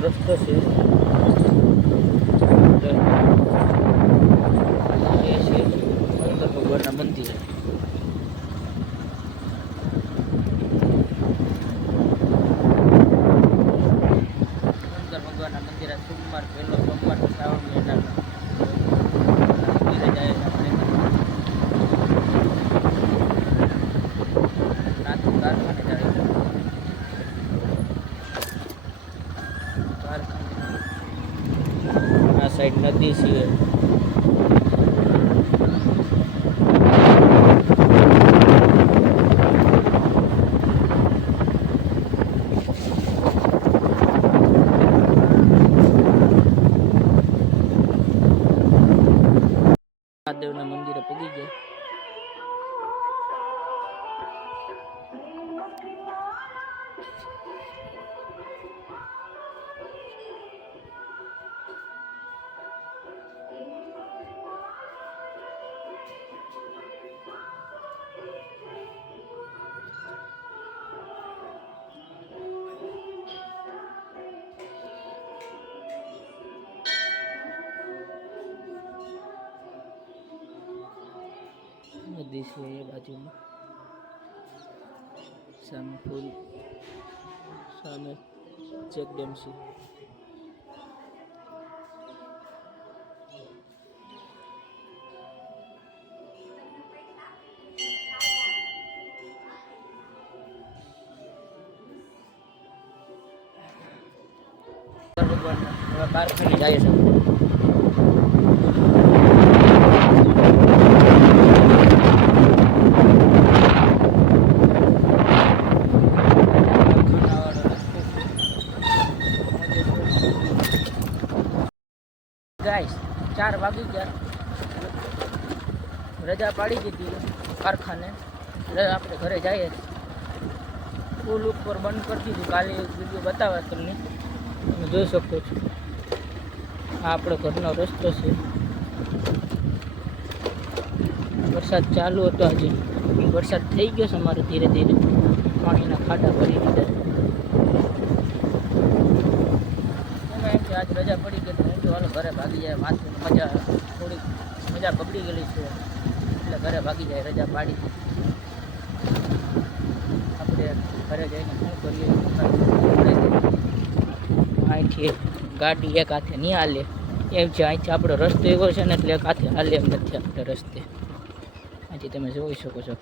રસ્તો છે. એ છે શંકર ભગવાનના મંદિર. શંકર ભગવાનના મંદિર સોમવાર પહેલો સોમવાર શ્રાવણ મહિનાનો મંદિરે જાય છે આપણે. રાતનું કારખાને જાય છે. આ સાઈડ નદી છે. મહાદેવના મંદિરે પગી ગયા. નદી છે એ બાજુમાં. સામે પુલ, સામે ચેક ડેમ છે. કારખાને જાય છે. ગાઈસ 4 વાગી ગયા. રજા પાડી દીધી કારખાને. આપણે ઘરે જઈએ. પુલ ઉપર બંધ કરી દીધું. કાલે વિડીયો બતાવ્યા તમને, તમે જોઈ શકો છો. આ આપણો ઘરનો રસ્તો છે. વરસાદ ચાલુ હતો આજે. વરસાદ થઈ ગયો છે અમારે ધીરે ધીરે. પાણીના ખાડા ભરી દીધા. આજ રજા પડી ગઈ તો હું તો હાલો ઘરે ભાગી જાય. માથું થોડીક મજા બગડી ગયેલી છે એટલે ઘરે ભાગી જાય. રજા પાડી આપણે ઘરે જઈને શું કરીએ. અહીંથી ગાડી એક હાથે નહીં હાલે એમ છે. અહીંથી આપણો રસ્તો એવો છે ને એટલે એક હાથે હાલે એમ નથી આપણે રસ્તે. અહીંથી તમે જોઈ શકો છો.